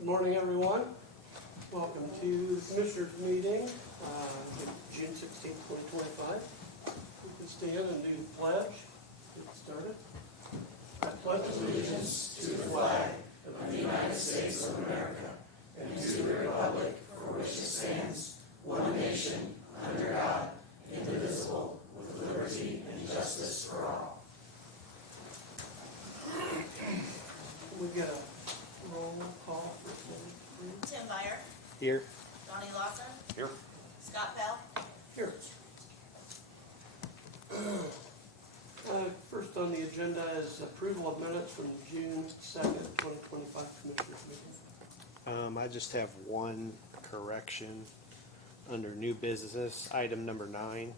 Good morning, everyone. Welcome to the Commissioners' meeting, June 16, 2025. We can stand and do the pledge. Get started. I pledge allegiance to the flag of the United States of America and to the republic for which it stands, one nation, under God, indivisible, with liberty and justice for all. We get a roll call for please. Tim Meyer, Here. Donnie Lawson, Here. Scott Pell. Here. First on the agenda is approval of minutes from June 2nd, 2025 Commissioners meeting. I just have one correction under new business, item number 9.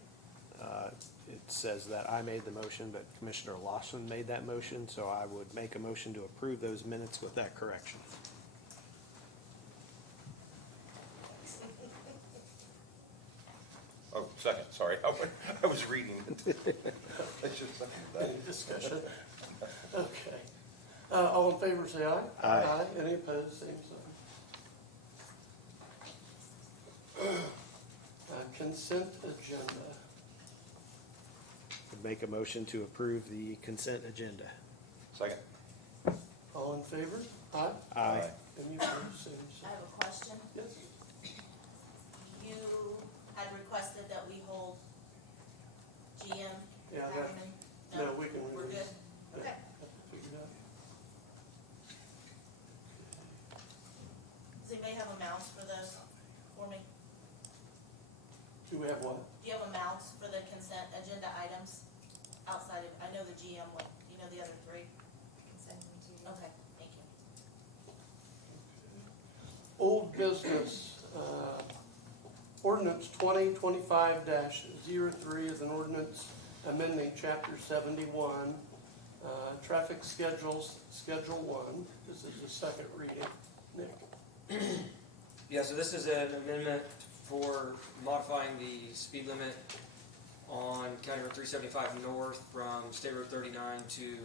It says that I made the motion, but Commissioner Lawson made that motion, so I would make a motion to approve those minutes with that correction. Oh, second, sorry, I was reading. I should second that. Any discussion? Okay. All in favor, say aye. Aye. Any opposed, same sign. Consent agenda. Would make a motion to approve the consent agenda. Second. All in favor? Aye. Aye. Any opposed, same I sign. have a question. Yes. You had requested that we hold GM. Yeah, that- Harriman? no, we can We're release. good? Yeah, Okay. figured out. Does anybody have amounts for those for me? Do we have one? Do you have amounts for the consent agenda items outside of, I know the GM one, you know the other three? Send them to you. Okay, thank you. Old business, ordinance 2025-03 is an ordinance amending chapter 71, traffic schedules, schedule 1. This is the second reading. Nick? Yeah, so this is an amendment for modifying the speed limit on County Road 375 north from State Road 39 to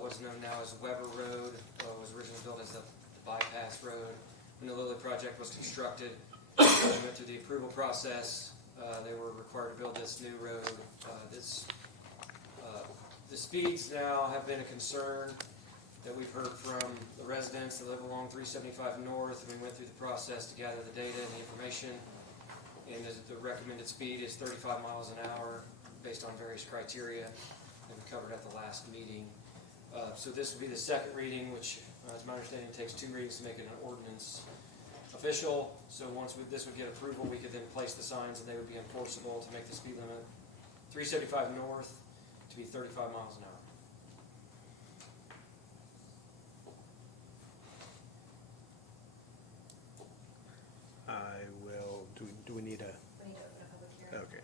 what's known now as Weber Road. Was originally built as the bypass road. When the Lilly project was constructed, they went through the approval process. They were required to build this new road. The speeds now have been a concern that we've heard from the residents that live along 375 north, and we went through the process to gather the data and the information. And the recommended speed is 35 miles an hour based on various criteria that we covered at the last meeting. So this would be the second reading, which, as my understanding, takes 2 readings to make it an ordinance official. So once this would get approval, we could then place the signs and they would be enforceable to make the speed limit 375 north to be 35 miles an hour. I will, do we need a, We need to open a public hearing. okay.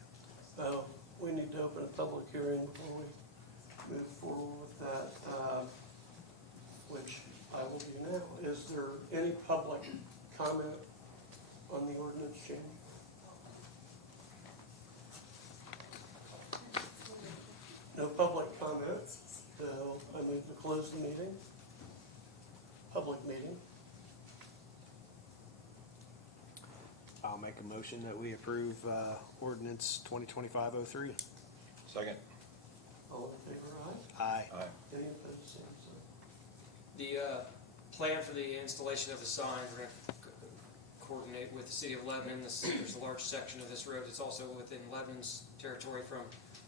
We need to open a public hearing before we move forward with that, which I will do now. Is there any public comment on the ordinance change? No public comments, so I move to close the meeting. Public meeting. I'll make a motion that we approve ordinance 2025-03. Second. All in favor, aye? Aye. Aye. Any opposed, same sign. The plan for the installation of the sign, we're going to coordinate with the city of Lebanon. There's a large section of this road. It's also within Lebanon's territory from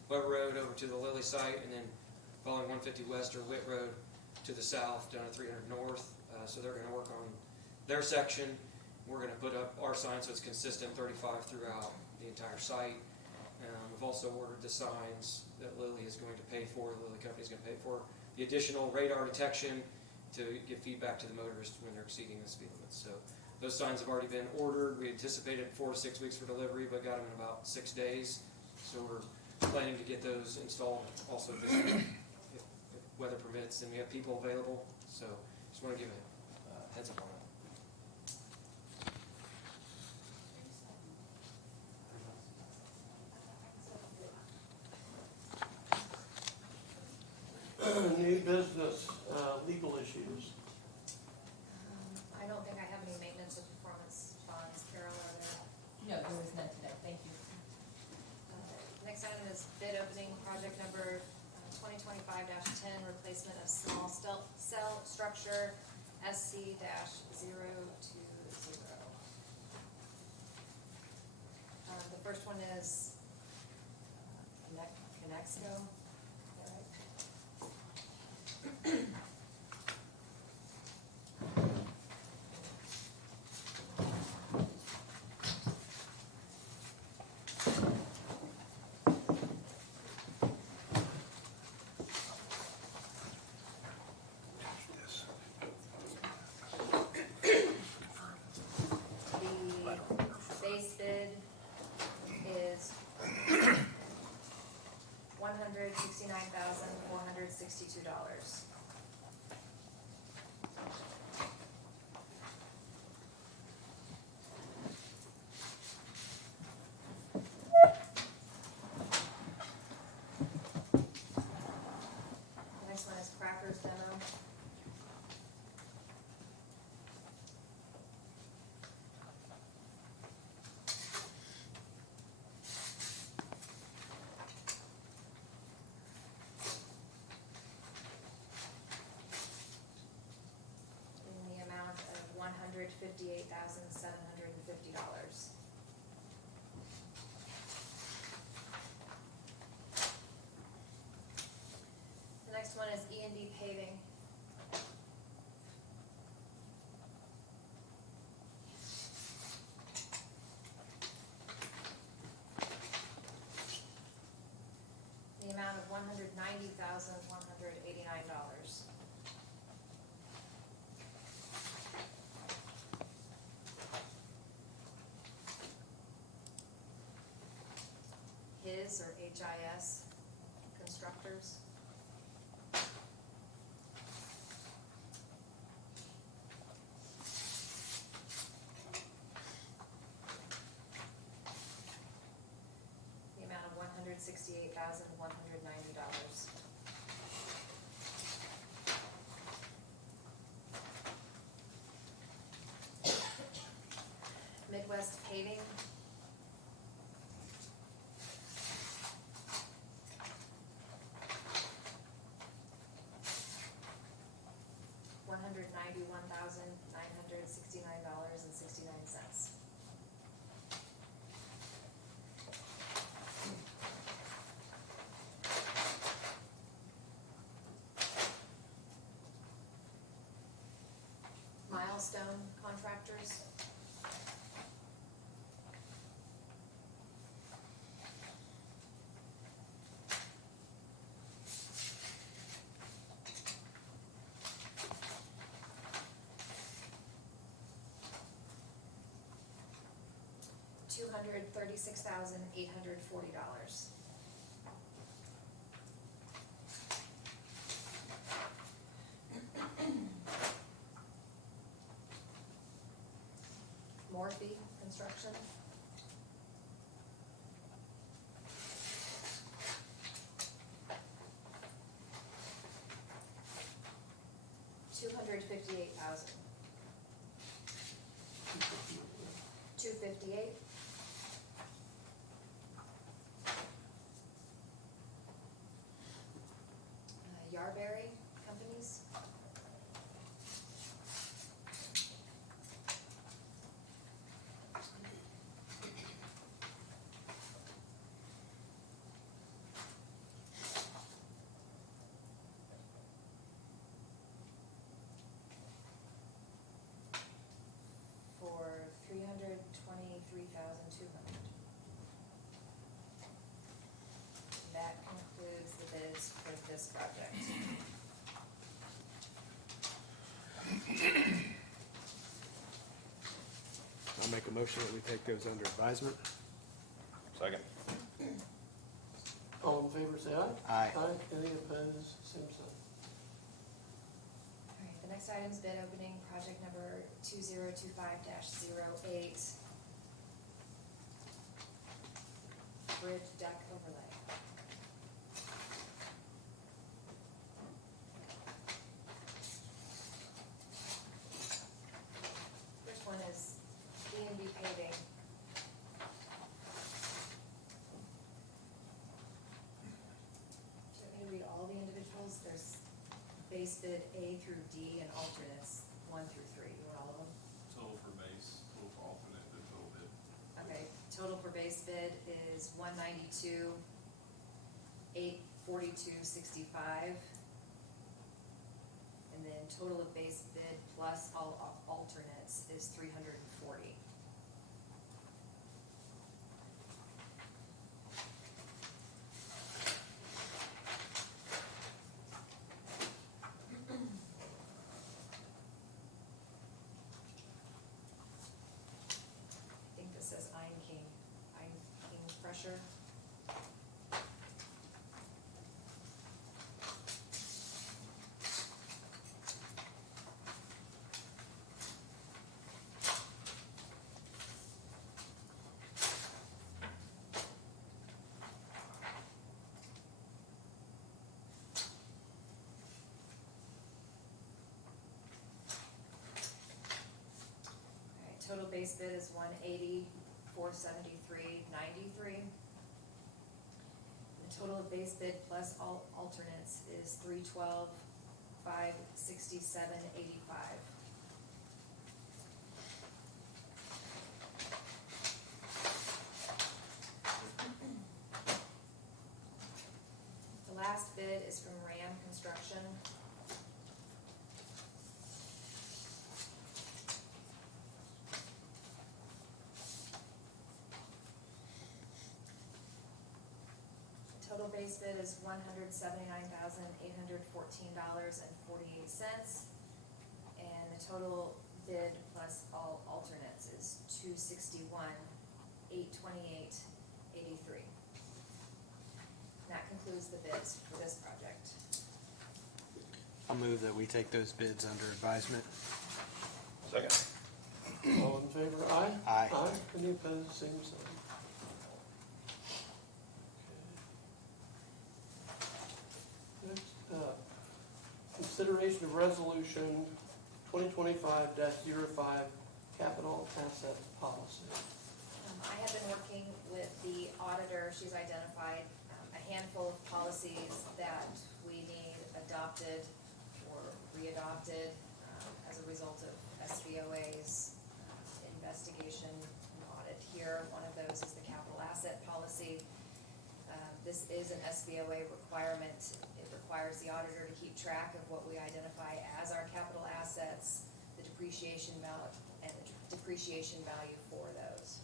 Weber Road over to the Lilly site, and then following 150 West or Witt Road to the south down to 300 North. So they're going to work on their section. We're going to put up our sign so it's consistent 35 throughout the entire site. We've also ordered the signs that Lilly is going to pay for, the Lilly company is going to pay for. The additional radar detection to give feedback to the motorists when they're exceeding the speed limits. So those signs have already been ordered. We anticipated 4 to 6 weeks for delivery, but got them in about 6 days. So we're planning to get those installed also this year if weather permits and we have people available. So just want to give a heads up on that. New business, legal issues. I don't is bid opening, project number 2025-10, replacement of small cell structure SC-020. The first one is Conexco, is that right? Yes. The base bid is $169,462. The next one is Crackers Demo. In the amount of $158,750. The next one is E&D Paving. The amount of $190,189. His or HIS Constructors. The amount of $168,190. Midwest Paving. $191,969.69. Milestone Contractors. $236,840. Morphe Construction. $258,000. $258,000. Yarberry Companies. For $323,200. That concludes the bids for this project. I'll make a motion that we take those under advisement. Second. All in favor, say aye. Aye. Aye. Any opposed, same sign. All right, the next item is bid opening, project number 2025-08. Bridge deck overlay. First one is E&B Paving. base bid A through D and alternates 1 through 3. You want all of them? Total for base, total for alternate, the total bid. Okay, total for base bid is 192, 842.65. And then total of base bid plus all alternates is 340. I think this says Iron King pressure. Alright, total base bid is 180, 473.93. The total of base bid plus all alternates is 312, 567.85. The last bid is from Ram Construction. Total base bid is $179,814.48, and the total bid plus all alternates is $261,828.83. That concludes the bids for this project. I'll move that we take those bids under advisement. Second. All in favor, aye? Aye. Aye. Any opposed, same sign. Okay. Next up, consideration of resolution 2025-05 capital asset policy. I have been working with the auditor. She's identified a handful of policies that we need adopted or readopted as a result of SBOA's investigation and audit here. One of those is the capital asset policy. This is an SBOA requirement. It requires the auditor to keep track of what we identify as our capital assets, the depreciation value, and the depreciation value for those.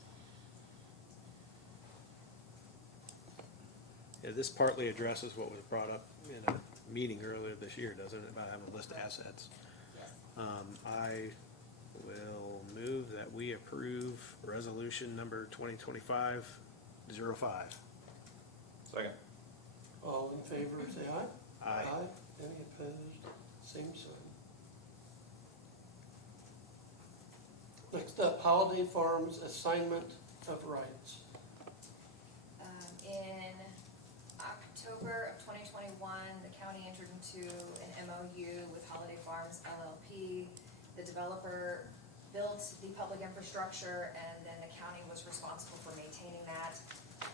Yeah, this partly addresses what was brought up in a meeting earlier this year, doesn't it, about having a list of assets? Yes. I will move that we approve resolution number 2025-05. Second. All in favor, say aye. Aye. Any opposed, same sign. Next up, Holiday Farms assignment of rights. In October of 2021, the county entered into an MOU with Holiday Farms LLP. The developer built the public infrastructure, and then the county was responsible for maintaining that.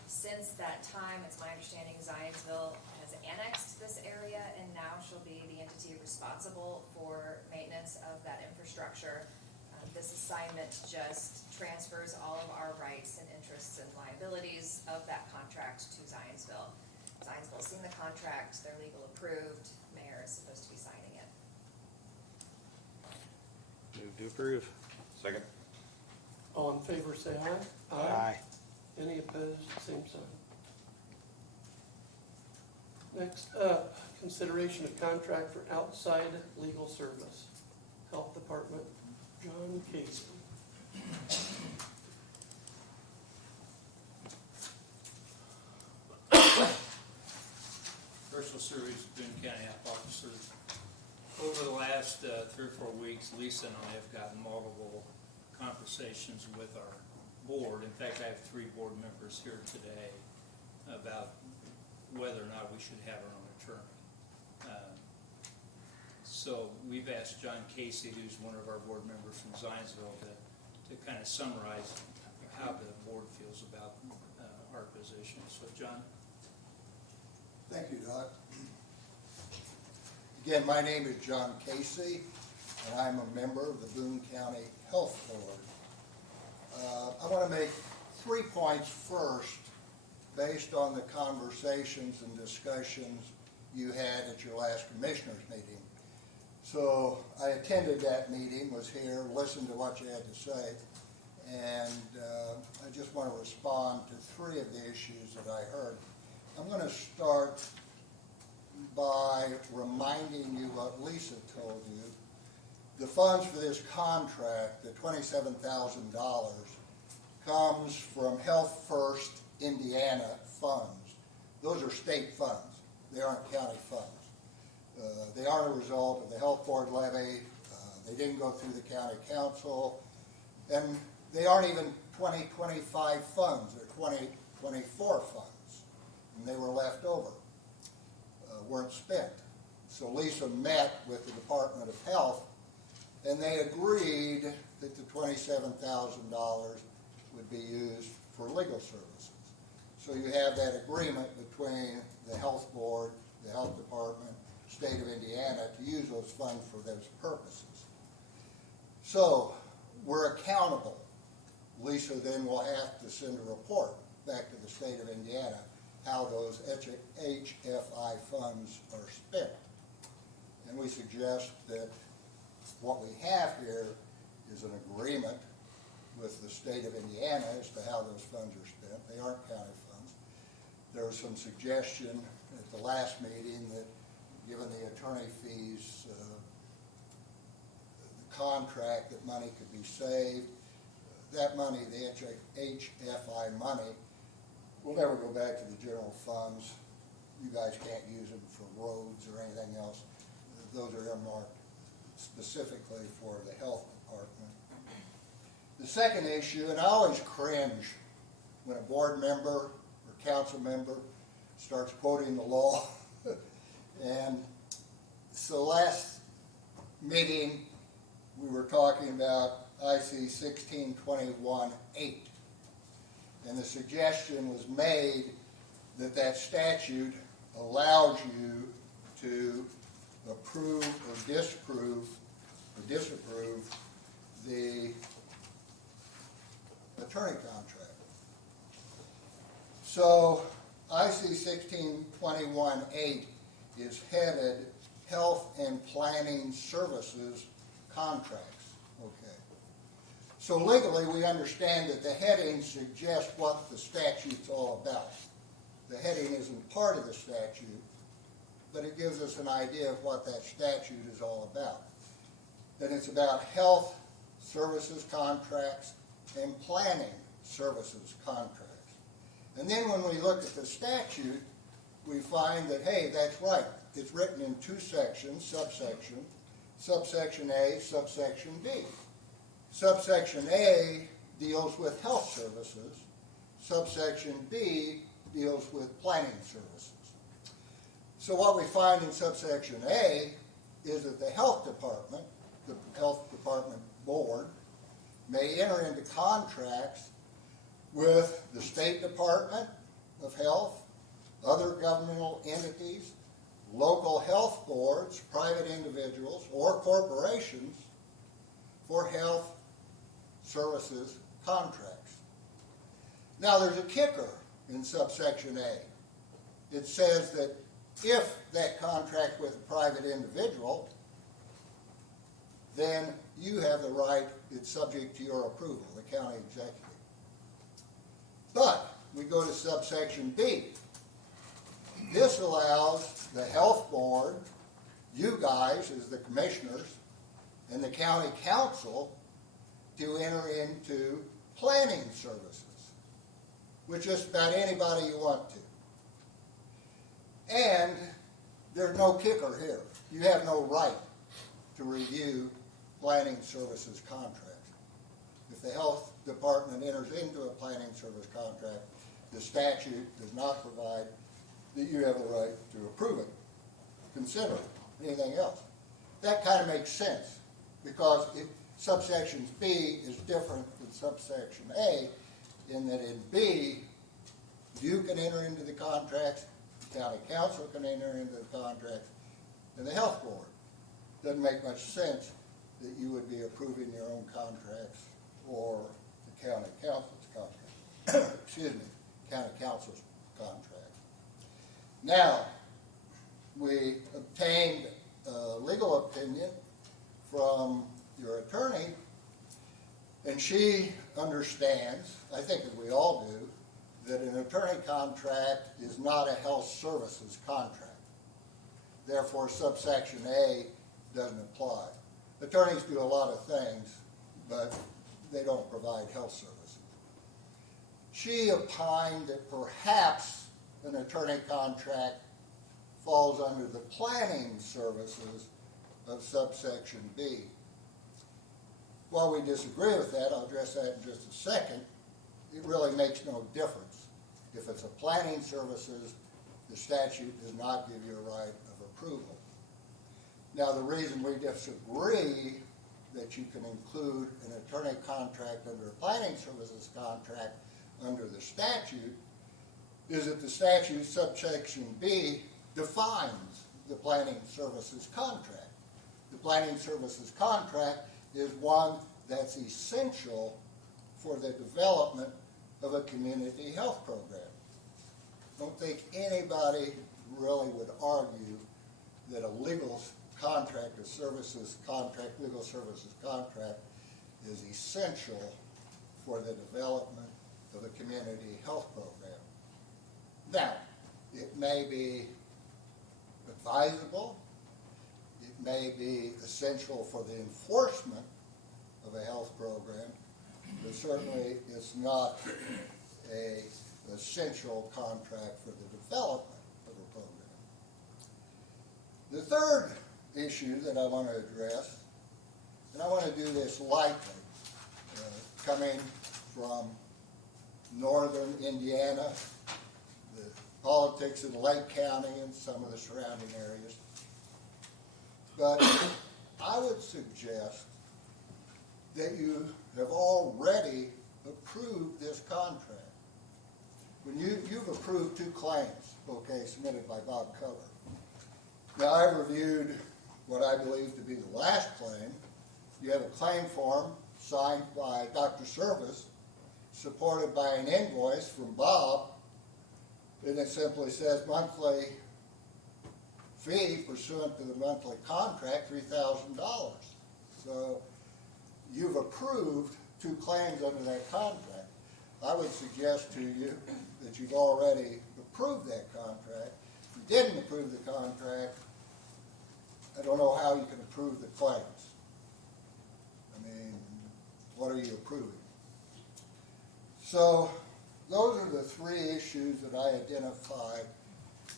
Since that time, it's my understanding Zionsville has annexed this area, and now she'll be the entity responsible for maintenance of that infrastructure. This assignment just transfers all of our rights and interests and liabilities of that contract to Zionsville. Zionsville's seen the contract, they're legal approved, mayor is supposed to be signing it. Move to approve. Second. All in favor, say aye. Aye. Any opposed, same sign. Next up, consideration of contract for outside legal service. Health Department, John Casey. Personal Service, Boone County Health Officers. Over the last 3 or 4 weeks, Lisa and I have gotten multiple conversations with our board. In fact, I have 3 board members here today about whether or not we should have our own attorney. So we've asked John Casey, who's one of our board members from Zionsville, to kind of summarize how the board feels about our position. So John? Thank you, Doc. Again, my name is John Casey, and I'm a member of the Boone County Health Board. I want to make 3 points first, based on the conversations and discussions you had at your last commissioners meeting. So I attended that meeting, was here, listened to what you had to say, and I just want to respond to 3 of the issues that I heard. I'm going to start by reminding you what Lisa told you. The funds for this contract, the $27,000, comes from Health First Indiana funds. Those are state funds. They aren't county funds. They aren't a result of the health board levy. They didn't go through the county council. And they aren't even 2025 funds. They're 2024 funds. And they were left over, weren't spent. So Lisa met with the Department of Health, and they agreed that the $27,000 would be used for legal services. So you have that agreement between the health board, the health department, state of Indiana to use those funds for those purposes. So we're accountable. Lisa then will have to send a report back to the state of Indiana how those HFI funds are spent. And we suggest that what we have here is an agreement with the state of Indiana as to how those funds are spent. They aren't county funds. There was some suggestion at the last meeting that given the attorney fees, the contract, that money could be saved. That money, the HFI money, will never go back to the general funds. You guys can't use them for roads or anything else. Those are earmarked specifically for the health department. The second issue, and I always cringe when a board member or council member starts quoting the law. And so last meeting, we were talking about IC 1621-8. And the suggestion was made that that statute allows you to approve or disapprove the attorney contract. So IC 1621-8 is headed Health and Planning Services Contracts. Okay. So legally, we understand that the heading suggests what the statute's all about. The heading isn't part of the statute, but it gives us an idea of what that statute is all about. And it's about health services contracts and planning services contracts. And then when we look at the statute, we find that, hey, that's right. It's written in 2 sections, subsection A, subsection B. Subsection A deals with health services. Subsection B deals with planning services. So what we find in subsection A is that the health department board, may enter into contracts with the State Department of Health, other governmental entities, local health boards, private individuals, or corporations for health services contracts. Now there's a kicker in subsection A. It says that if that contract with a private individual, then you have the right, it's subject to your approval, the county executive. But we go to subsection B. This allows the health board, you guys as the commissioners, and the county council to enter into planning services with just about anybody you want to. And there's no kicker here. You have no right to review planning services contracts. If the health department enters into a planning service contract, the statute does not provide that you have the right to approve it, consider it, anything else. That kind of makes sense because subsection B is different than subsection A in that in B, you can enter into the contracts, the county council can enter into the contracts, and the health board. Doesn't make much sense that you would be approving your own contracts or the county council's contract. Excuse me, county council's contract. Now, we obtained a legal opinion from your attorney, and she understands, I think that we all do, that an attorney contract is not a health services contract. Therefore, subsection A doesn't apply. Attorneys do a lot of things, but they don't provide health services. She opined that perhaps an attorney contract falls under the planning services of subsection B. While we disagree with that, I'll address that in just a second, it really makes no difference. If it's a planning services, the statute does not give you a right of approval. Now, the reason we disagree that you can include an attorney contract under a planning services contract under the statute is that the statute subsection B defines the planning services contract. The planning services contract is one that's essential for the development of a community health program. I don't think anybody really would argue that a legal contract, a services contract, legal services contract is essential for the development of a community health program. Now, it may be advisable, it may be essential for the enforcement of a health program, but certainly it's not an essential contract for the development of a program. The third issue that I want to address, and I want to do this lightly, coming from northern Indiana, the politics in Lake County and some of the surrounding areas. But I would suggest that you have already approved this contract. When you've approved 2 claims, okay, submitted by Bob Cover. Now, I've reviewed what I believe to be the last claim. You have a claim form signed by Dr. Service, supported by an invoice from Bob, and it simply says monthly fee pursuant to the monthly contract, $3,000. So you've approved 2 claims under that contract. I would suggest to you that you've already approved that contract. If you didn't approve the contract, I don't know how you can approve the claims. I mean, what are you approving? So those are the 3 issues that I identified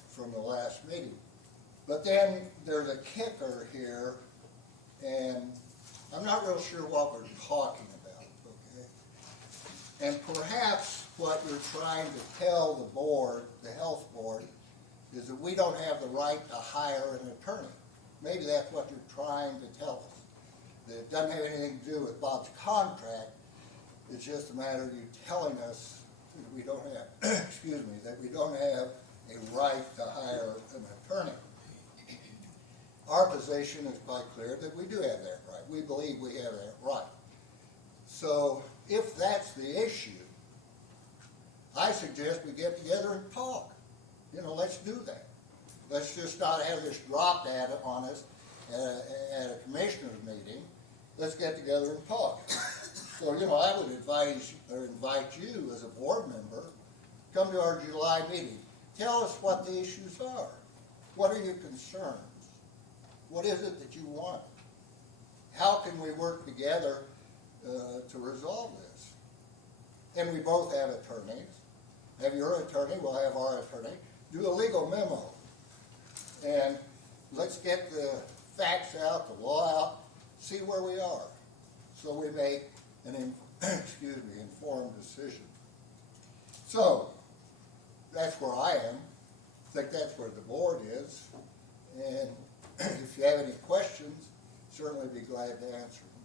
from the last meeting. But then there's a kicker here, and I'm not real sure what we're talking about, okay? And perhaps what you're trying to tell the board, the health board, is that we don't have the right to hire an attorney. Maybe that's what you're trying to tell us. That it doesn't have anything to do with Bob's contract. It's just a matter of you telling us that we don't have, excuse me, that we don't have a right to hire an attorney. Our position is quite clear that we do have that right. We believe we have that right. So if that's the issue, I suggest we get together and talk. You know, let's do that. Let's just not have this dropped on us at a commissioner's meeting. Let's get together and talk. So, you know, I would invite you as a board member, come to our July meeting. Tell us what the issues are. What are your concerns? What is it that you want? How can we work together to resolve this? And we both have attorneys. Have your attorney, we'll have our attorney. Do a legal memo. And let's get the facts out, the law out, see where we are. So we make an informed decision. So that's where I am. I think that's where the board is. And if you have any questions, certainly be glad to answer them.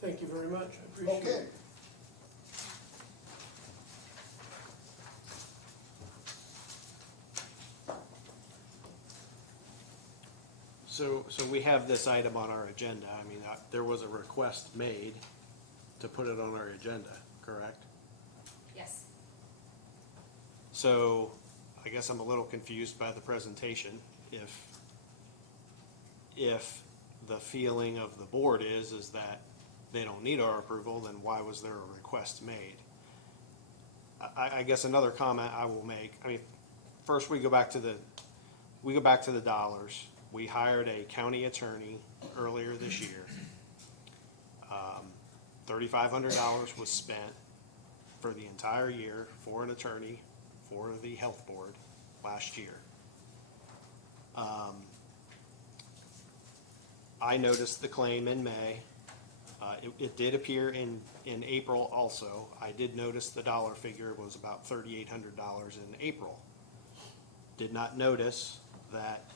Thank you very much. I appreciate Okay. it. So we have this item on our agenda. I mean, there was a request made to put it on our agenda, correct? Yes. So I guess I'm a little confused by the presentation. If the feeling of the board is that they don't need our approval, then why was there a request made? I guess another comment I will make, I mean, first we go back to the dollars. We hired a county attorney earlier this year. $3,500 was spent for the entire year for an attorney for the health board last year. I noticed the claim in May. It did appear in April also. I did notice the dollar figure was about $3,800 in April. Did not notice that,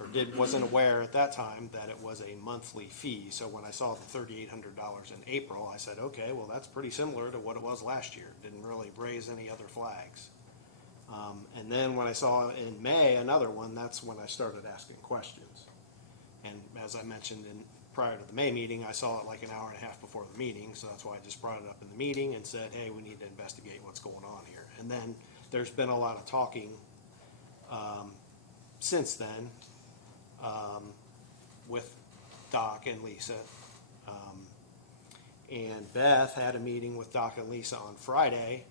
or wasn't aware at that time that it was a monthly fee. So when I saw the $3,800 in April, I said, okay, well, that's pretty similar to what it was last year. Didn't really raise any other flags. And then when I saw in May another one, that's when I started asking questions. And as I mentioned prior to the May meeting, I saw it like an hour and a half before the meeting, so that's why I just brought it up in the meeting and said, hey, we need to investigate what's going on here. And then there's been a lot of talking since then with Doc and Lisa. And Beth had a meeting with Doc and Lisa on Friday,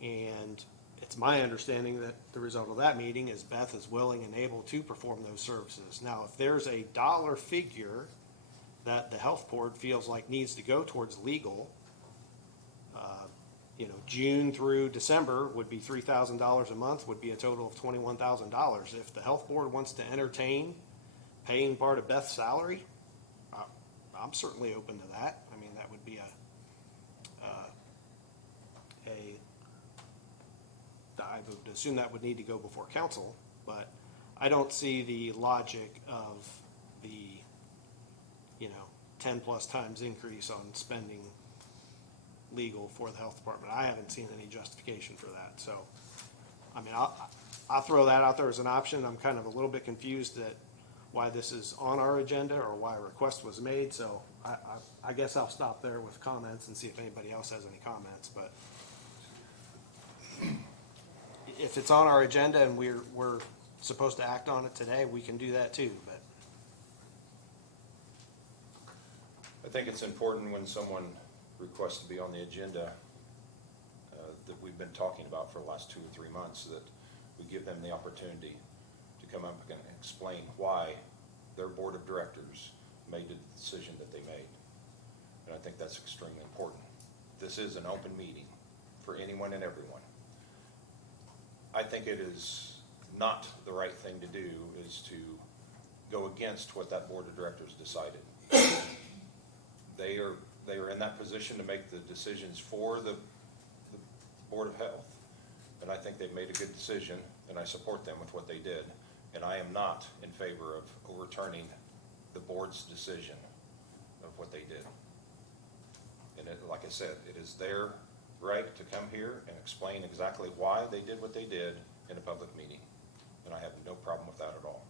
and it's my understanding that the result of that meeting is Beth is willing and able to perform those services. Now, if there's a dollar figure that the health board feels like needs to go towards legal, June through December would be $3,000 a month, would be a total of $21,000. If the health board wants to entertain paying part of Beth's salary, I'm certainly open to that. I mean, that would be I would assume that would need to go before council, but I don't see the logic of the 10 plus times increase on spending legal for the health department. I haven't seen any justification for that. So, I mean, I'll throw that out there as an option. I'm kind of a little bit confused at why this is on our agenda or why a request was made. So I guess I'll stop there with comments and see if anybody else has any comments. But if it's on our agenda and we're supposed to act on it today, we can do that too. But I think it's important when someone requests to be on the agenda that we've been talking about for the last 2 or 3 months, that we give them the opportunity to come up and explain why their board of directors made the decision that they made. And I think that's extremely important. This is an open meeting for anyone and everyone. I think it is not the right thing to do is to go against what that board of directors decided. They are in that position to make the decisions for the Board of Health. And I think they've made a good decision, and I support them with what they did. And I am not in favor of overturning the board's decision of what they did. And like I said, it is their right to come here and explain exactly why they did what they did in a public meeting. And I have no problem with that at all.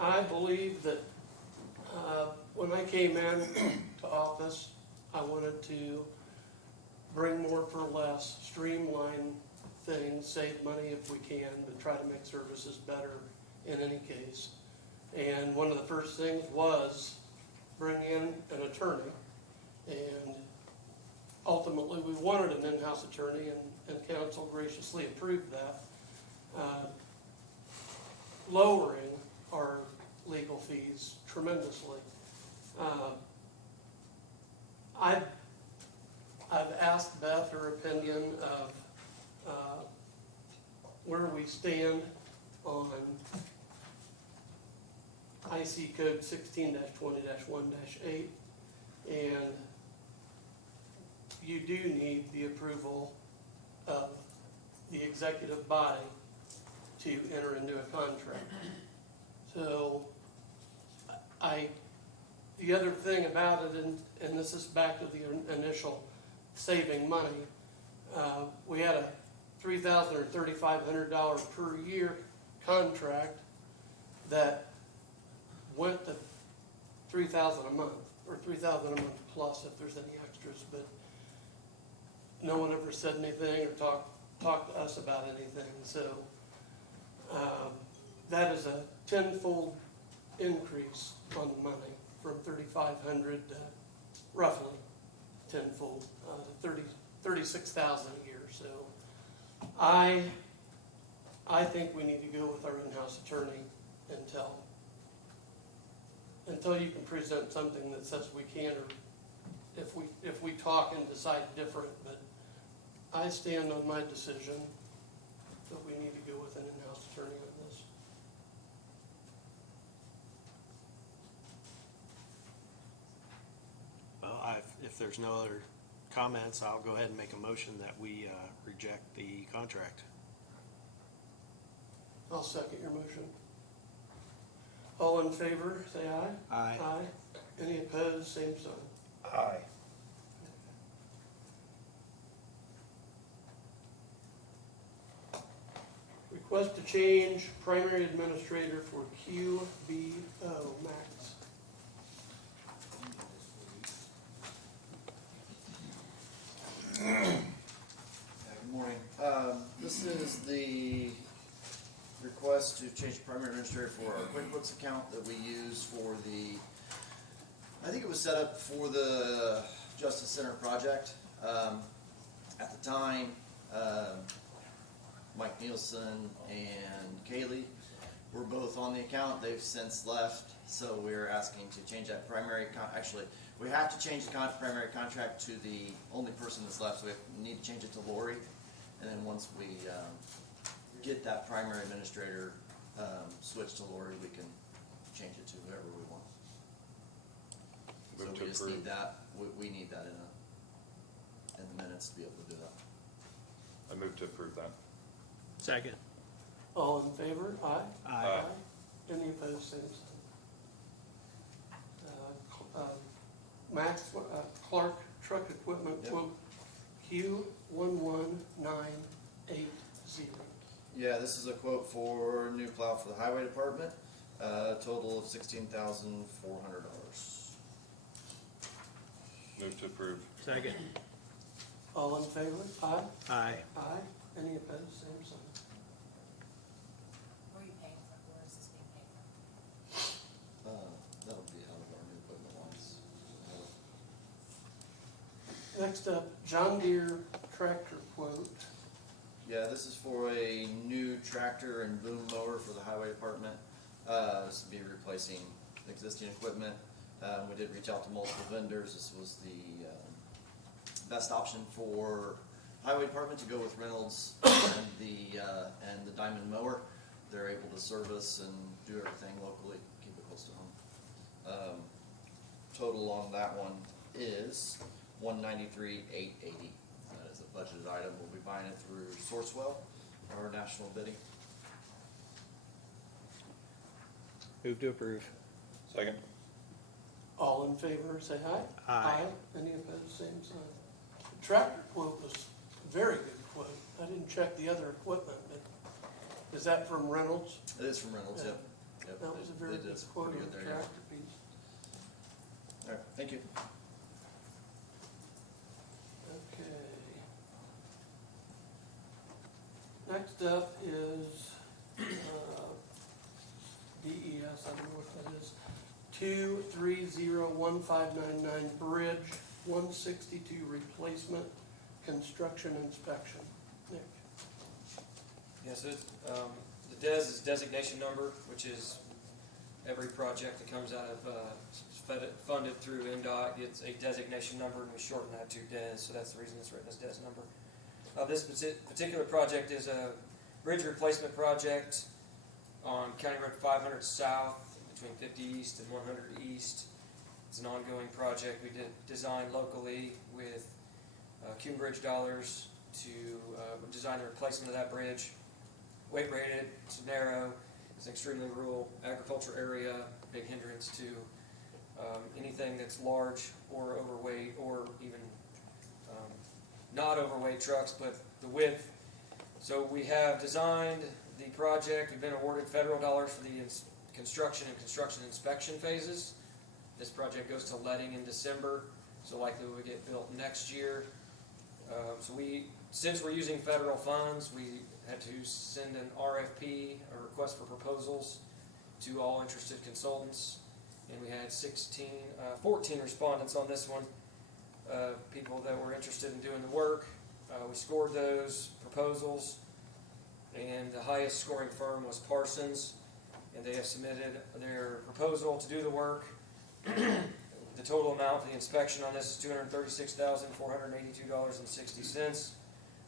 I believe that when I came in to office, I wanted to bring more for less, streamline things, save money if we can, but try to make services better in any case. And one of the first things was bring in an attorney. And ultimately, we wanted an in-house attorney, and council graciously approved that, lowering our legal fees tremendously. I've asked Beth her opinion of where we stand on IC code 16-20-1-8, and you do need the approval of the executive body to enter into a contract. So the other thing about it, and this is back to the initial saving money, we had a $3,000 or $3,500 per year contract that went to $3,000 a month, or $3,000 a month plus if there's any extras, but no one ever said anything or talked to us about anything, so, that is a tenfold increase on the money, from 3,500 to roughly tenfold, 36,000 a year, so I think we need to go with our in-house attorney until you can present something that says we can, or if we talk and decide different, but I stand on my decision that we need to go with an in-house attorney on this. Well, if there's no other comments, I'll go ahead and make a motion that we reject the contract. I'll second your motion. All in favor, say aye. Aye. Aye. Any opposed, same sign. Aye. Request to change primary administrator for QBO Max. Good morning. This is the request to change the primary administrator for our QuickBooks account that we use for I think it was set up for the Justice Center project. At the time, Mike Nielsen and Kaylee were both on the account. They've since left, so we're asking to change that primary actually, we have to change the primary contract to the only person that's left, so we need to change it to Lori. And then once we get that primary administrator switched to Lori, we can change it to whoever we want. So Move to we just approve. need that, we need that in the minutes to be able to do that. I move to approve that. Second. All in favor? Aye. Aye. Any opposed, same sign. Max, Clark Truck Equipment Yep. quote Q11980. Yeah, this is a quote for new plow for the highway department, total of $16,400. Move to approve. Second. All in favor? Aye. Aye. Aye. Any opposed, same sign. Where are you paying from? Where is this being paid from? That'll be out of our new equipment lines. Next up, John Deere tractor quote. Yeah, this is for a new tractor and boom mower for the highway department. This will be replacing existing equipment. We did reach out to multiple vendors. This was the best option for highway department to go with Reynolds and the Diamond mower. They're able to service and do everything locally, keep it close to home. Total on that one is $193,880. That is a budgeted item. We'll be buying it through Sourcewell, our national bidding. Move to approve. Second. All in favor, say aye. Aye. Any opposed, same sign. The tractor quote was a very good quote. I didn't check the other equipment, but is that from Reynolds? It is from Reynolds, yep. Yep. That was a very They did good some quote pretty on the good there, yeah. tractor piece. All right, thank you. Okay. Next up is DES, I don't know what that is. 2301599 Bridge 162 replacement construction inspection. Nick? Yes, the DES is designation number, which is every project that comes out of, funded through NDOT gets a designation number, and we shorten that to DES, so that's the reason it's written as DES number. This particular project is a bridge replacement project on County Road 500 South, between 50 East and 100 East. It's an ongoing project. We did design locally with Cume Bridge dollars to design the replacement of that bridge. Weight rated, it's narrow, it's an extremely rural agriculture area, big hindrance to anything that's large or overweight or even not overweight trucks, but the width So we have designed the project, we've been awarded federal dollars for the construction and construction inspection phases. This project goes to letting in December, so likely we get built next year. Since we're using federal funds, we had to send an RFP, a request for proposals, to all interested consultants. And we had 14 respondents on this one, people that were interested in doing the work. We scored those proposals, and the highest scoring firm was Parsons, and they have submitted their proposal to do the work. The total amount for the inspection on this is $236,482.60.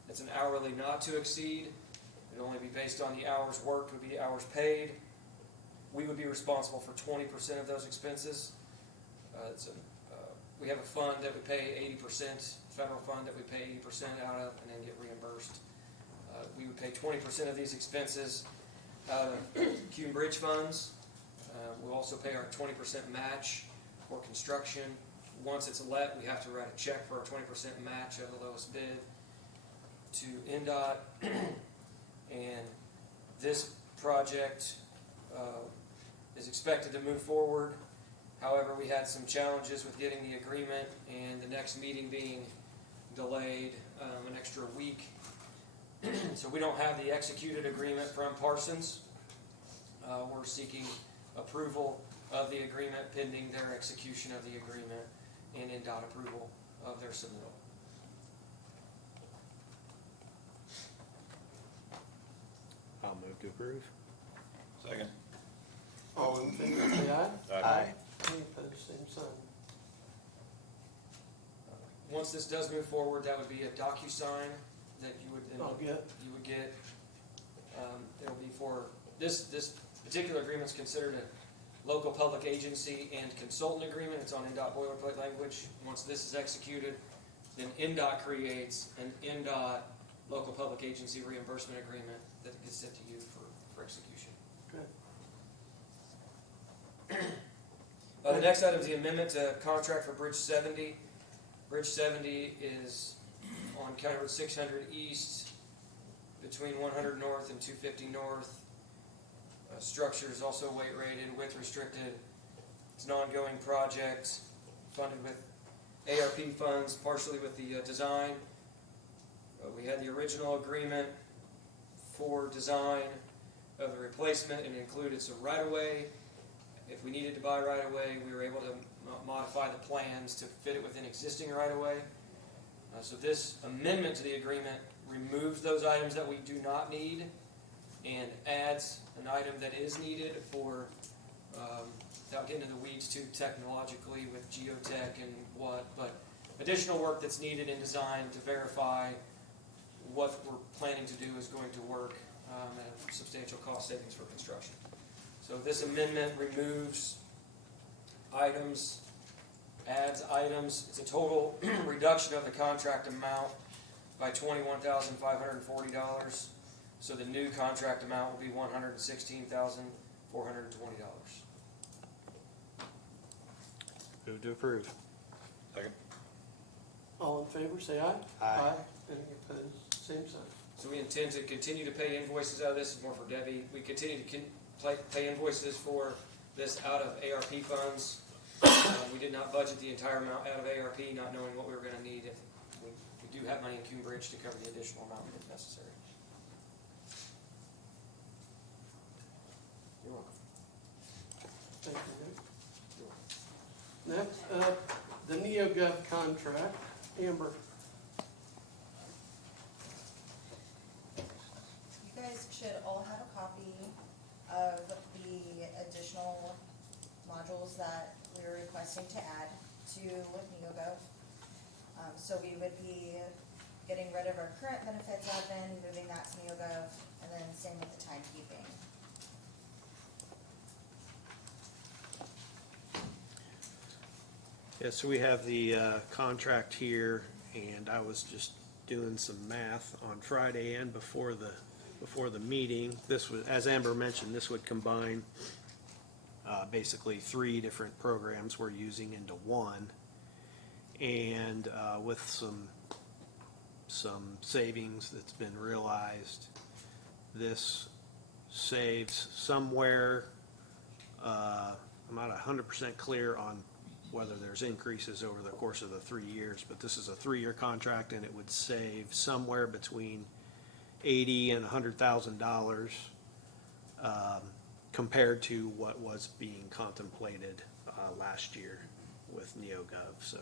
It's an hourly not to exceed. It'd only be based on the hours worked, would be hours paid. We would be responsible for 20% of those expenses. We have a fund that we pay 80%, federal fund that we pay 80% out of, and then get reimbursed. We would pay 20% of these expenses out of Cume Bridge funds. We'll also pay our 20% match for construction. Once it's let, we have to write a check for our 20% match of the lowest bid to NDOT. And this project is expected to move forward. However, we had some challenges with getting the agreement, and the next meeting being delayed an extra week. So we don't have the executed agreement from Parsons. We're seeking approval of the agreement pending their execution of the agreement and NDOT approval of their submittal. I'll move to approve. Second. All in favor, say aye. Aye. Any opposed, same sign. Once this does move forward, that would be a DocuSign that you would I'll get. It'll be for this particular agreement is considered a local public agency and consultant agreement. It's on NDOT boilerplate language. Once this is executed, then NDOT creates an NDOT local public agency reimbursement agreement that gets sent to you for execution. Okay. The next item is the amendment to contract for Bridge 70. Bridge 70 is on County Road 600 East, between 100 North and 250 North. Structure is also weight rated, width restricted. It's an ongoing project, funded with ARP funds, partially with the design. We had the original agreement for design of the replacement, and it included some right-of-way. If we needed to buy right-of-way, we were able to modify the plans to fit it within existing right-of-way. So this amendment to the agreement removes those items that we do not need and adds an item that is needed for, without getting into the weeds too technologically with geotech and but additional work that's needed in design to verify what we're planning to do is going to work at substantial cost savings for construction. So this amendment removes items, adds items. It's a total reduction of the contract amount by $21,540. So the new contract amount will be $116,420. Move to approve. Second. All in favor, say aye. Aye. Any opposed, same sign. So we intend to continue to pay invoices out of this. This is more for Debbie. We continue to pay invoices for this out of ARP funds. We did not budget the entire amount out of ARP, not knowing what we were going to need. If we do have money in Cume Bridge to cover the additional amount if necessary. You're welcome. Thank you, Nick. Next up, the NeoGov contract. Amber. You guys should all have a copy of the additional modules that we're requesting to add to NeoGov. So we would be getting rid of our current benefits admin, moving that to NeoGov, and then same with the timekeeping. Yeah, so we have the contract here, and I was just doing some math on Friday and before the meeting. This was, as Amber mentioned, this would combine basically 3 different programs we're using into one, and with some some savings that's been realized. This saves somewhere, I'm not 100% clear on whether there's increases over the course of the 3 years, but this is a 3-year contract, and it would save somewhere between $80,000 and $100,000 compared to what was being contemplated last year with NeoGov. So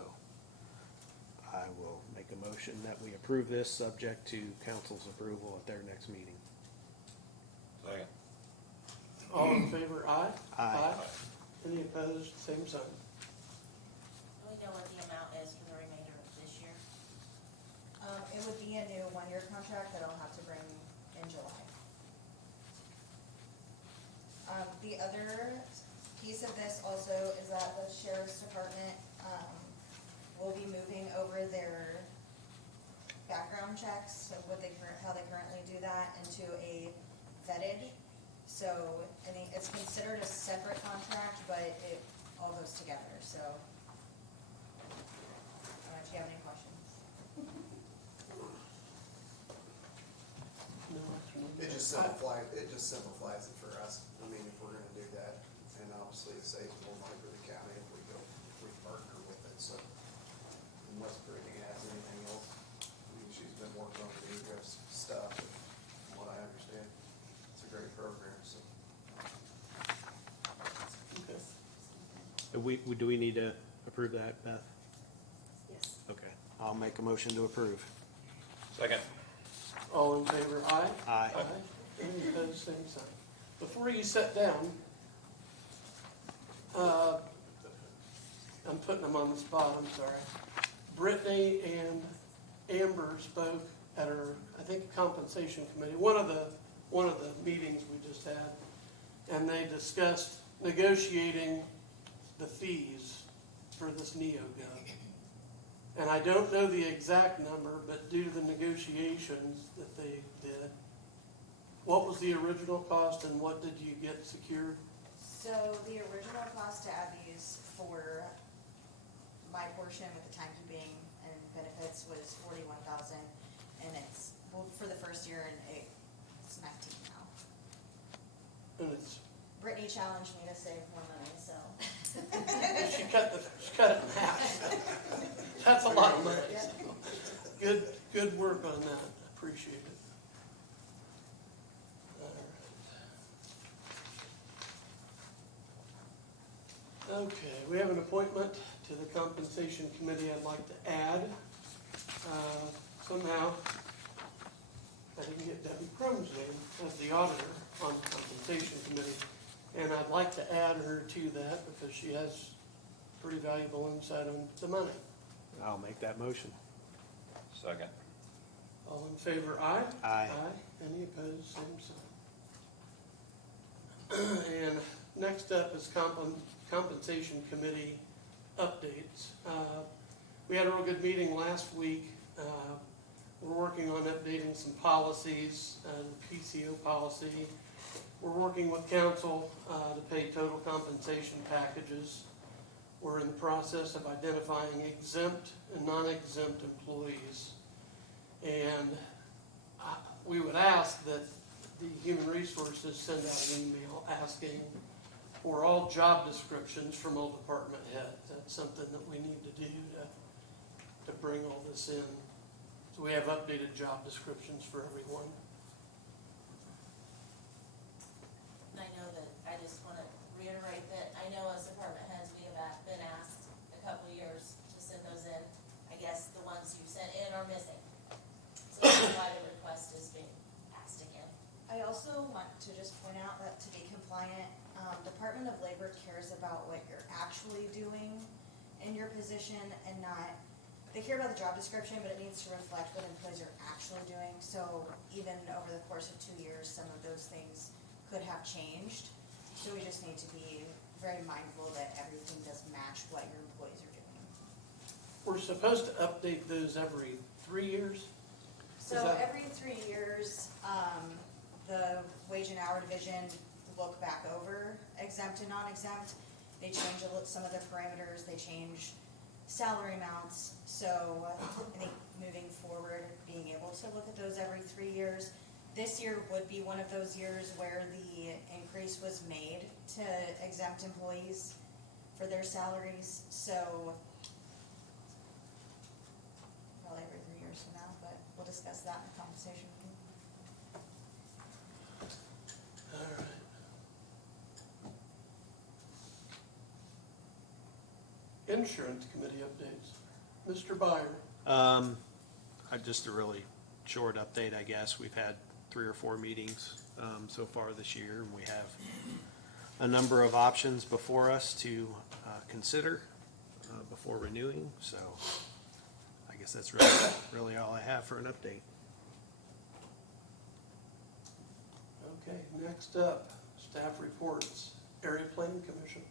I will make a motion that we approve this, subject to council's approval at their next meeting. Second. All in favor, aye? Aye. Any opposed, same sign. Do we know what the amount is for the remainder of this year? It would be a new 1-year contract that I'll have to bring in July. The other piece of this also is that the sheriff's department, will be moving over their background checks, so how they currently do that, into a vetted. So, I mean, it's considered a separate contract, but it all goes together, so. I don't know if you have any questions. No, It just simplifies it for us. I mean, if we're gonna do that, and obviously it saves more money for the county if we partner with it, so. Unless Brittany has anything else, I mean, she's been working on the EGOS stuff, from what I understand. It's a great program, so. Okay. Do we need to approve that, Beth? Yes. Okay, I'll make a motion to approve. Second. All in favor, aye? Aye. Any opposed, same sign. Before you sit down, I'm putting them on the spot, I'm sorry. Brittany and Amber spoke at our, I think, compensation committee, one of the meetings we just had, and they discussed negotiating the fees for this NeoGov. And I don't know the exact number, but due to the negotiations that they did, what was the original cost and what did you get secured? So the original cost to add these for my portion with the timekeeping and benefits was $41,000, and it's, well, for the first year, and it's 19 now. And it's, Brittany challenged me to save more money, so. she cut it in half. That's a lot of money. So. Good work on that. Appreciate it. All right. Okay, we have an appointment to the compensation committee I'd like to add. Somehow, I didn't get Debbie Crum's name as the auditor on the compensation committee. And I'd like to add her to that because she has pretty valuable insight on the money. I'll make that motion. Second. All in favor, aye? Aye. Any opposed, same sign. And next up is compensation committee updates. We had a real good meeting last week. We're working on updating some policies, the PCO policy. We're working with council to pay total compensation packages. We're in the process of identifying exempt and non-exempt employees. And we would ask that the Human Resources send out an email asking for all job descriptions from all department heads. That's something that we need to do to bring all this in. So we have updated job descriptions for everyone. And I know that, I just want to reiterate that, I know as department heads, we have been asked a couple of years to send those in. I guess the ones you sent in are missing. So that's why the request is being asked again. I also want to just point out that to be compliant, Department of Labor cares about what you're actually doing in your position and not, they care about the job description, but it needs to reflect what employees are actually doing. So even over the course of 2 years, some of those things could have changed. So we just need to be very mindful that everything does match what your employees are doing. We're supposed to update those every 3 years? So that- every 3 years, the wage and hour division look back over exempt and non-exempt. They change some of the parameters, they change salary amounts. So I think moving forward, being able to look at those every 3 years. This year would be one of those years where the increase was made to exempt employees for their salaries. So probably every 3 years from now, but we'll discuss that in the compensation meeting. All right. Insurance committee updates. Mr. Byer. Just a really short update, I guess. We've had 3 or 4 meetings so far this year, and we have a number of options before us to consider before renewing. So I guess that's really all I have for an update. Okay, next up, staff reports. Area Planning Commission.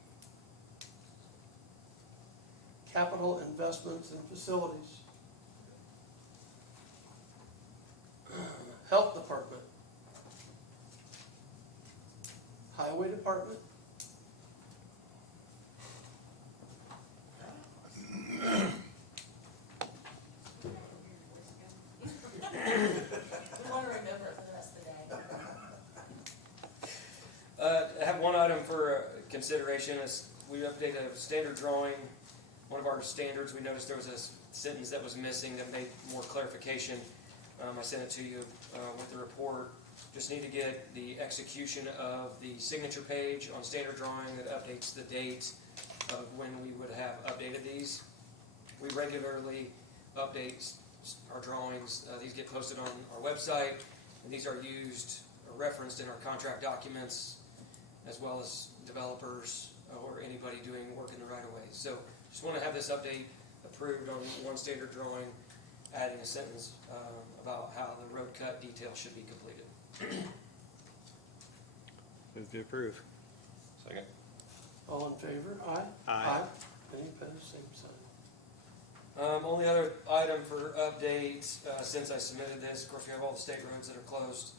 Capital investments and facilities. Health Department. Highway Department. We wanna remember it for the rest of the day. I have one item for consideration, is we updated a standard drawing. One of our standards, we noticed there was a sentence that was missing that made more clarification. I sent it to you with the report. Just need to get the execution of the signature page on standard drawing that updates the date of when we would have updated these. We regularly update our drawings. These get posted on our website, and these are used or referenced in our contract documents, as well as developers or anybody doing work in the right of way. So just want to have this update approved on one standard drawing, adding a sentence about how the road cut detail should be completed. Move to approve. Second. All in favor? Aye? Aye. Any opposed? Same sign. Only other item for update, since I submitted this, of course, we have all the state roads that are closed.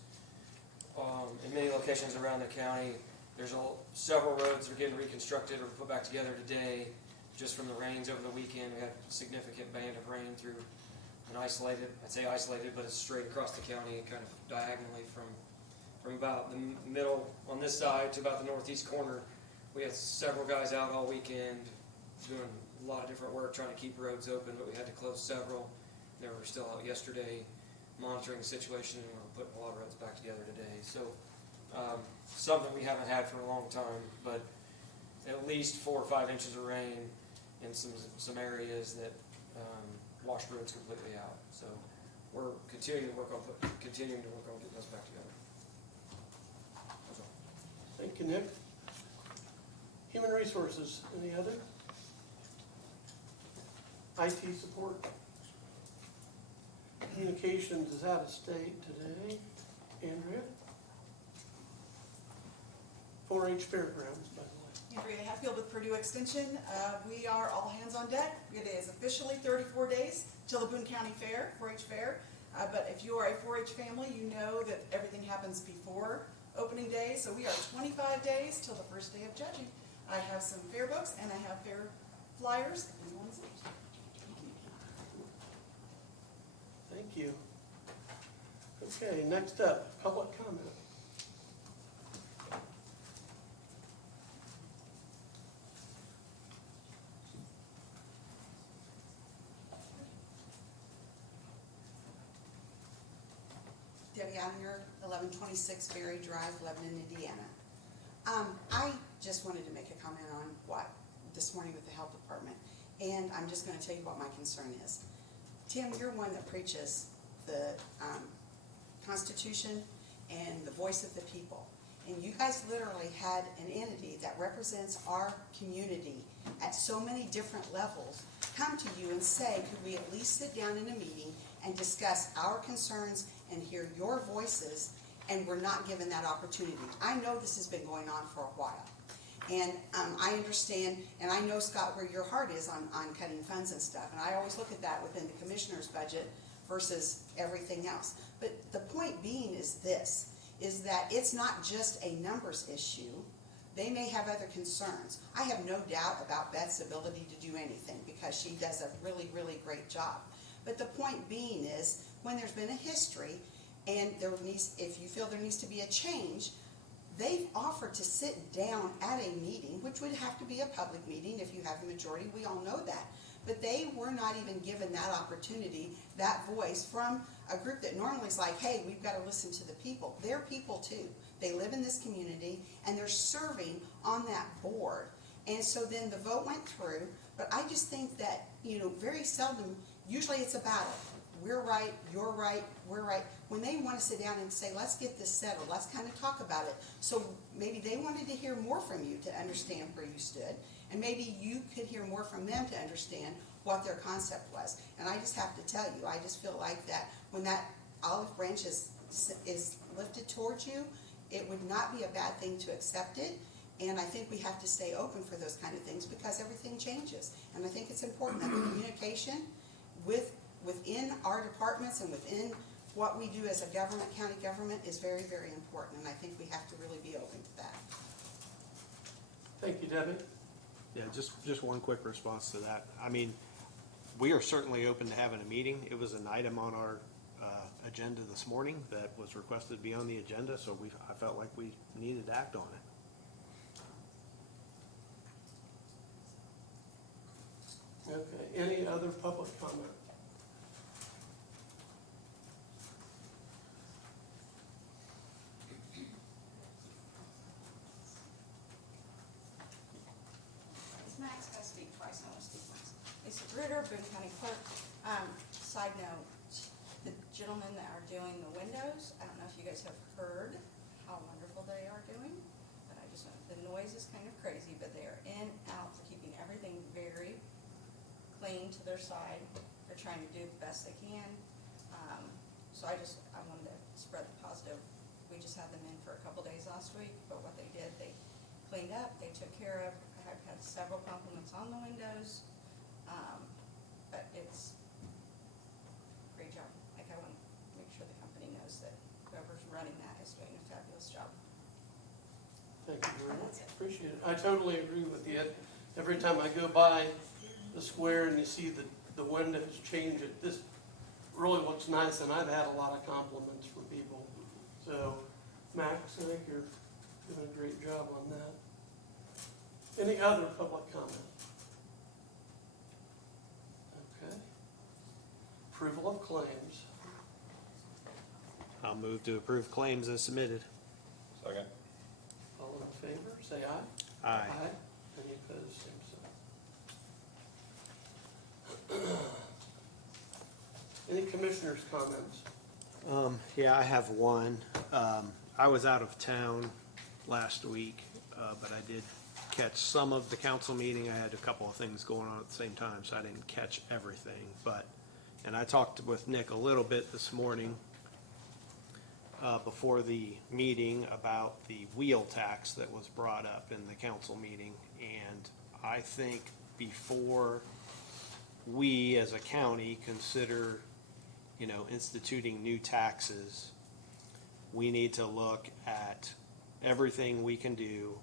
In many locations around the county, there's several roads that are getting reconstructed or put back together today. Just from the rains over the weekend, we had a significant band of rain through an isolated, I'd say isolated, but it's straight across the county, kind of diagonally from about the middle on this side to about the northeast corner. We had several guys out all weekend doing a lot of different work, trying to keep roads open, but we had to close several. They were still out yesterday monitoring the situation, and we're putting a lot of roads back together today. So something we haven't had for a long time, but at least 4 or 5 inches of rain in some areas that washed roads completely out. So we're continuing to work on getting those back together. That's all. Thank you, Nick. Human Resources, any other? IT support. Communications is out of state today. Andrea? 4-H Fairgrounds, by the way. Andrea Hatfield with Purdue Extension. We are all hands on deck. It is officially 34 days till the Boone County Fair, 4-H Fair. But if you are a 4-H family, you know that everything happens before opening day. So we are 25 days till the first day of judging. I have some fair books and I have fair flyers. If you want to see. Thank you. Okay, next up, public comment. Debbie Ottinger, 1126 Berry Drive, Lebanon, Indiana. I just wanted to make a comment on what this morning with the health department, and I'm just going to tell you what my concern is. Tim, you're one that preaches the Constitution and the voice of the people, and you guys literally had an entity that represents our community at so many different levels come to you and say, could we at least sit down in a meeting and discuss our concerns and hear your voices, and we're not given that opportunity. I know this has been going on for a while, and I understand, and I know, Scott, where your heart is on cutting funds and stuff, and I always look at that within the commissioner's budget versus everything else. But the point being is this, is that it's not just a numbers issue, They may have other concerns. I have no doubt about Beth's ability to do anything because she does a really, really great job. But the point being is, when there's been a history and if you feel there needs to be a change, they've offered to sit down at a meeting, which would have to be a public meeting if you have the majority, we all know that. But they were not even given that opportunity, that voice from a group that normally is like, hey, we've got to listen to the people. They're people too. They live in this community and they're serving on that board. And so then the vote went through, but I just think that, very seldom, usually it's a battle. We're right, you're right, we're right. When they want to sit down and say, let's get this settled, let's kind of talk about it. So maybe they wanted to hear more from you to understand where you stood, and maybe you could hear more from them to understand what their concept was. And I just have to tell you, I just feel like that when that olive branch is lifted towards you, it would not be a bad thing to accept it. And I think we have to stay open for those kind of things because everything changes. And I think it's important that the communication within our departments and within what we do as a government, county government, is very, very important. And I think we have to really be open to that. Thank you, Debbie. Yeah, just one quick response to that. I mean, we are certainly open to having a meeting. It was an item on our agenda this morning that was requested to be on the agenda, so I felt like we needed to act on it. Okay, any other public comment? Is Max gonna speak twice? I want to speak once. Lisa Ritter, Boone County Clerk. Side note, the gentlemen that are doing the windows, I don't know if you guys have heard how wonderful they are doing, but I just want, the noise is kind of crazy, but they are in, out, keeping everything very clean to their side. They're trying to do the best they can. So I wanted to spread the positive. We just had them in for a couple days last week, but what they did, they cleaned up, they took care of. I've had several compliments on the windows, but it's a great job. Like, I want to make sure the company knows that whoever's running that is doing a fabulous job. Thank you very much, appreciate it. I totally agree with you. Every time I go by the square and you see the windows change, it this really looks nice, and I've had a lot of compliments from people. So, Max, I think you're doing a great job on that. Any other public comment? Okay. Approval of claims. I'll move to approve claims as submitted. Second. All in favor, say aye. Aye. Any opposed, same sign. Any commissioners' comments? Yeah, I have one. I was out of town last week, but I did catch some of the council meeting. I had a couple of things going on at the same time, so I didn't catch everything. And I talked with Nick a little bit this morning before the meeting about the wheel tax that was brought up in the council meeting. And I think before we as a county consider instituting new taxes, we need to look at everything we can do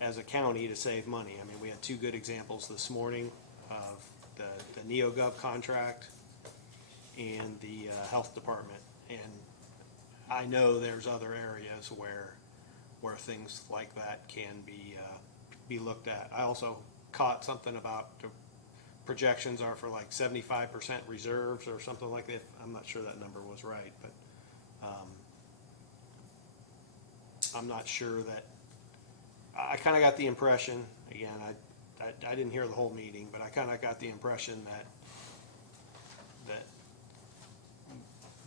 as a county to save money. I mean, we had two good examples this morning of the NeoGov contract and the health department. And I know there's other areas where things like that can be looked at. I also caught something about the projections are for like 75% reserves or something like that. I'm not sure that number was right, but I'm not sure that, I kind of got the impression, again, I didn't hear the whole meeting, but I kind of got the impression that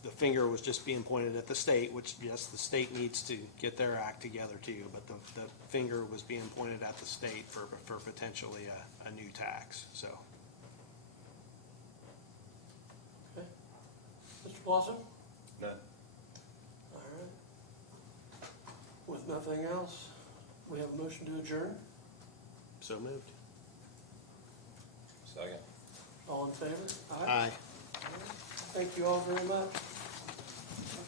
the finger was just being pointed at the state, which yes, the state needs to get their act together too, but the finger was being pointed at the state for potentially a new tax, so. Okay. Mr. Blossom? None. All right. With nothing else, we have a motion to adjourn. So moved. Second. All in favor? Aye. Thank you all very much.